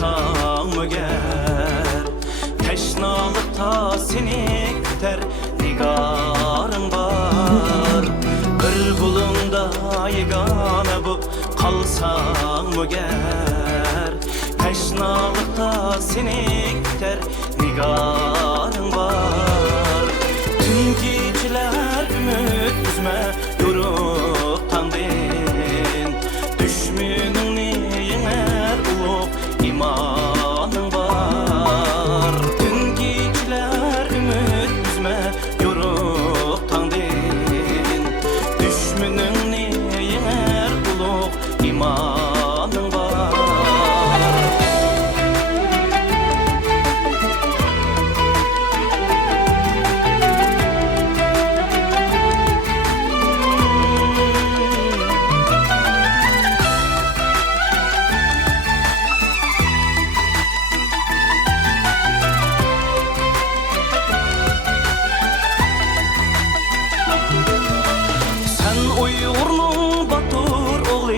kalsan mı ger? Teşnalıkta seni küter nigarın var. Bir bulunda yegane bu kalsan mı ger? Teşnalıkta seni küter nigarın var. Tüm geceler ümit üzme yoruktan din. Düşmününü yener ulup imanın var. Tüm geceler ümit üzme yoruktan din. Düşmününü yener ulup imanın var. Uygur'nun batur oğlu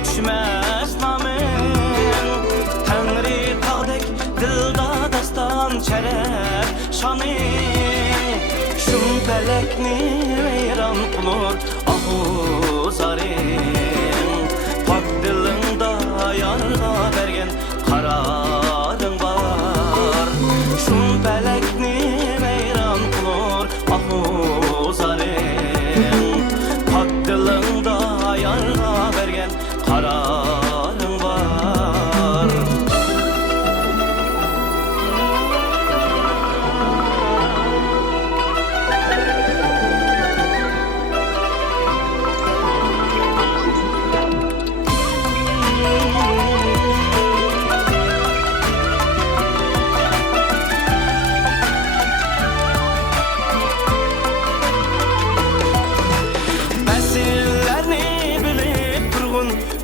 üçmez namen. Tengri tağdek dilda dastan çerer şanı. Şun pelekni veyran bulur ahu zarin. Pak dilinde yarga bergen kararın var. Şun pelekni veyran bulur ahu zarin. Dilinde yarga bergen kararın var.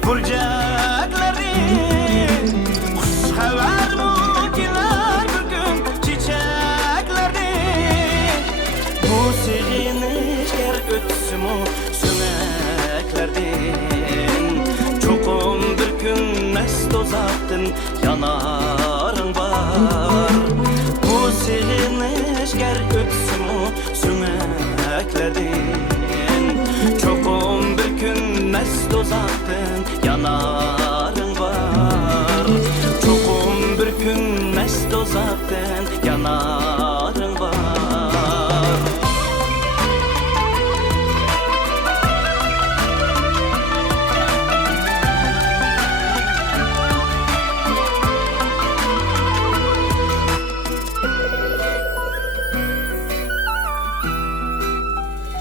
Burcakları kuşsever mukiler bir gün çiçekleri. Bu sevinişler ötsün mu söneklerden. Çokum bir gün mest uzaktın yanarın var. Bu sevinişler ötsün mu söneklerden. Çokum bir gün mest uzaktın yanar.